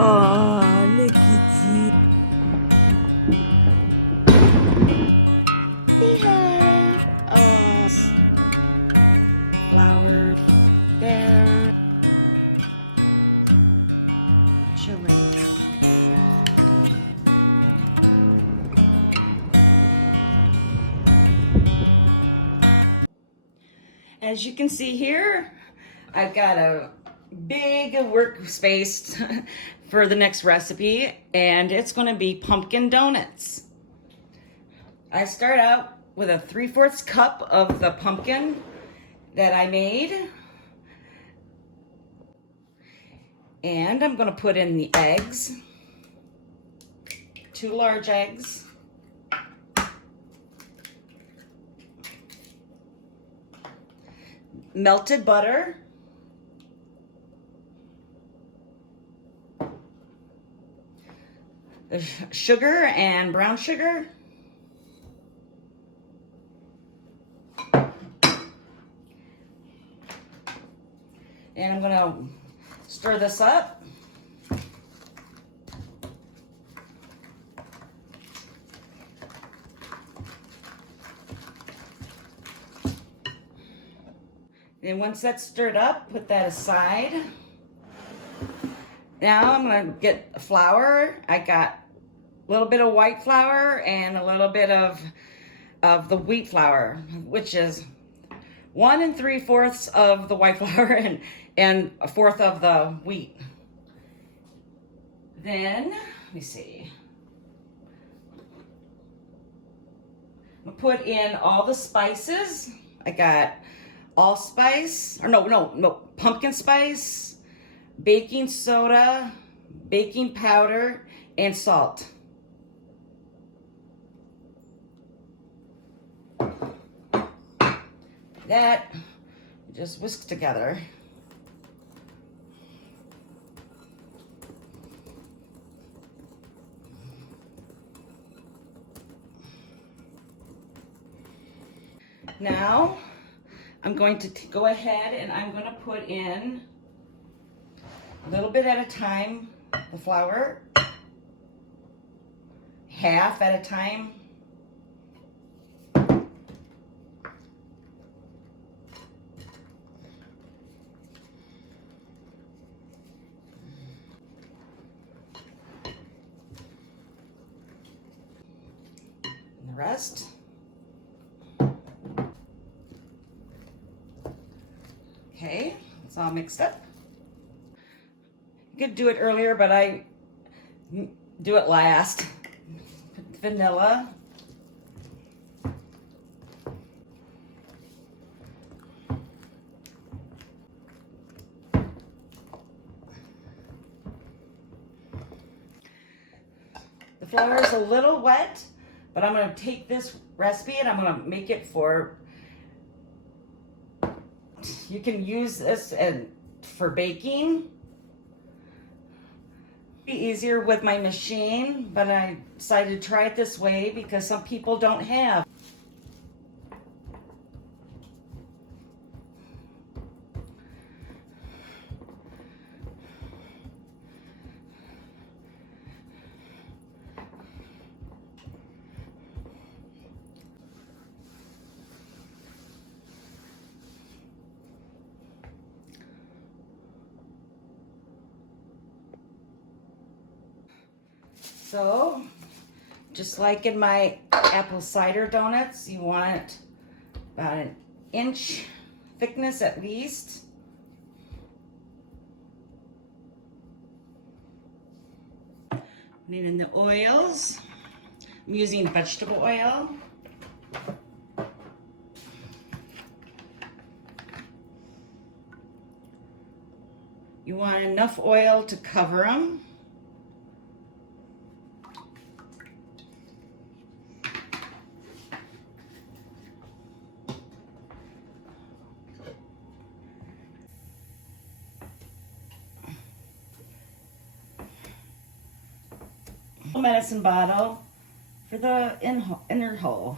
Oh, le kitty. Say hi. Oh, flower there. Chilling. As you can see here, I've got a big workspace for the next recipe, and it's going to be pumpkin donuts. I start out with a 3/4 cup of the pumpkin that I made, and I'm going to put in the eggs, 2 large eggs, melted butter, sugar and brown sugar, and I'm gonna stir this up. And once that's stirred up, put that aside. Now I'm gonna get flour. I got a little bit of white flour and a little bit of the wheat flour, which is 1 3/4 of the white flour and 1/4 of the wheat. Then, let me see. I'm gonna put in all the spices. I got allspice, or no, pumpkin spice, baking soda, baking powder, and salt. That just whisk together. Now I'm going to go ahead and I'm going to put in a little bit at a time the flour, half at a time. And the rest. Okay, it's all mixed up. You could do it earlier, but I do it last. Vanilla. The flour is a little wet, but I'm going to take this recipe and I'm going to make it for, you can use this for baking. Be easier with my machine, but I decided to try it this way because some people don't have. So, just like in my apple cider donuts, you want about 1 inch thickness at least. Putting in the oils. I'm using vegetable oil. You want enough oil to cover them. Medicine bottle for the inner hole.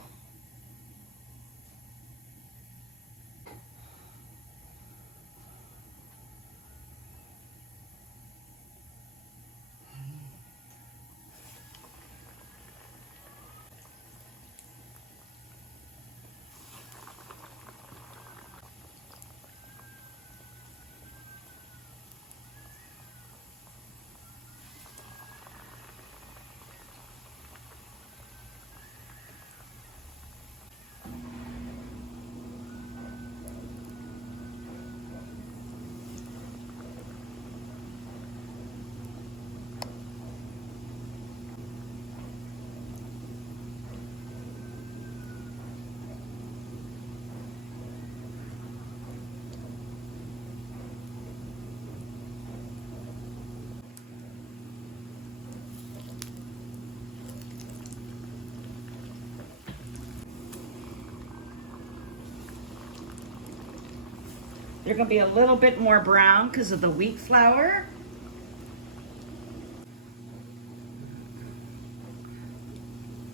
They're gonna be a little bit more brown because of the wheat flour.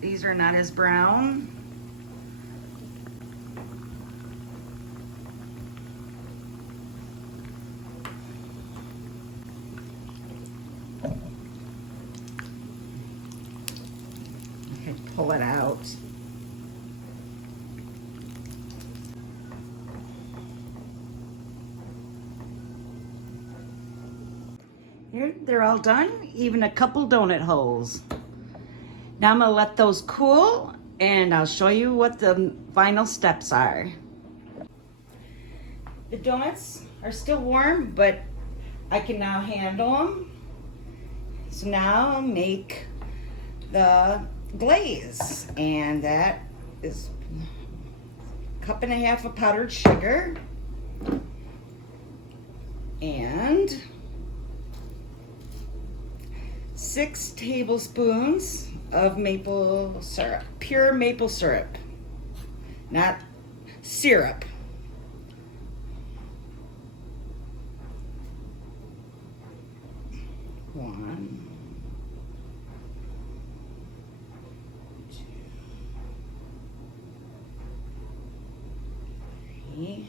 These are not as brown. Okay, pull it out. Here, they're all done, even a couple donut holes. Now I'm gonna let those cool and I'll show you what the final steps are. The donuts are still warm, but I can now handle them. So now I'll make the glaze, and that is a cup and a half of powdered sugar and 6 tablespoons of maple syrup, pure maple syrup, not syrup. One, two, three,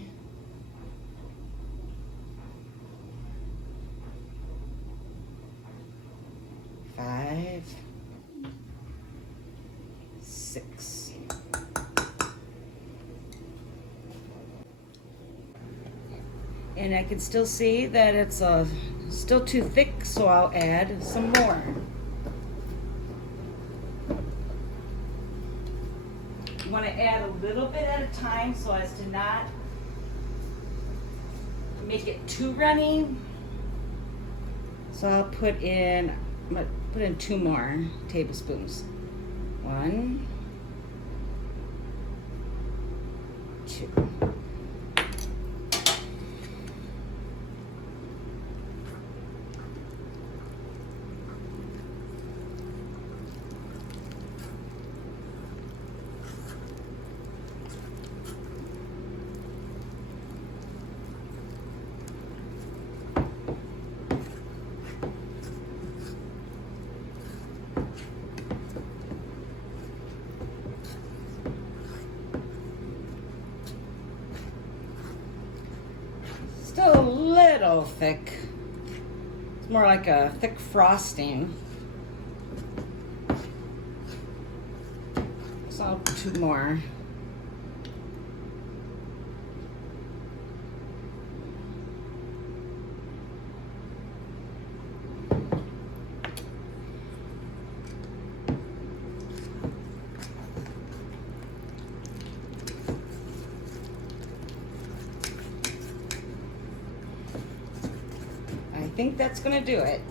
5, 6. And I can still see that it's still too thick, so I'll add some more. You want to add a little bit at a time so as to not make it too runny. So I'm gonna put in 2 more tablespoons. 1, 2. Still a little thick. It's more like a thick frosting. So I'll put 2 more. I think that's gonna do it.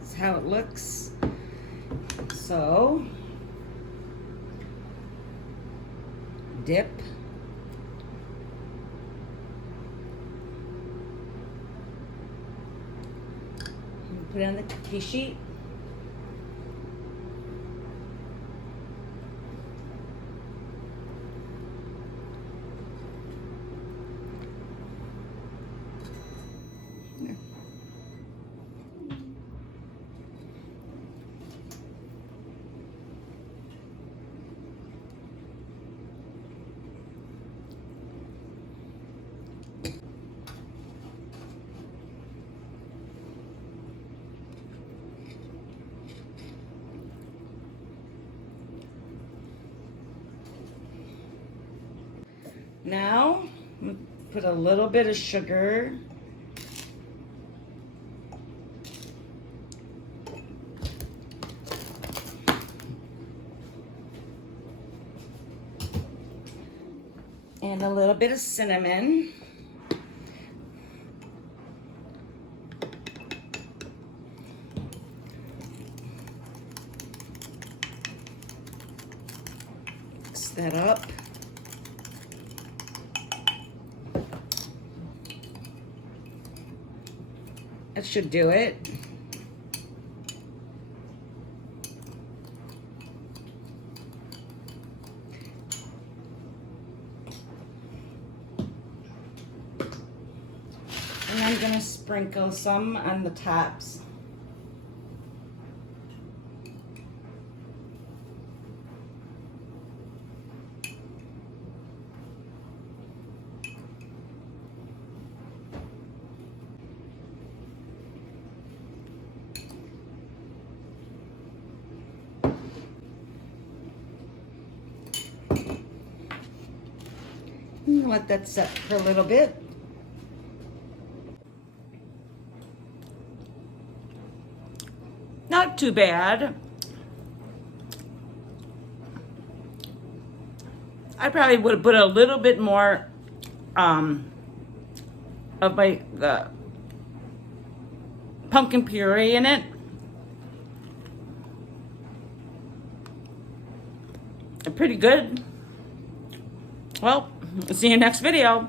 This is how it looks. So, dip. Put it on the cookie sheet. Now, I'm gonna put a little bit of sugar. And a little bit of cinnamon. Mix that up. That should do it. And I'm gonna sprinkle some on the tops. Let that set for a little bit. Not too bad. I probably would have put a little bit more of the pumpkin puree in it. Pretty good. Well, see you next video.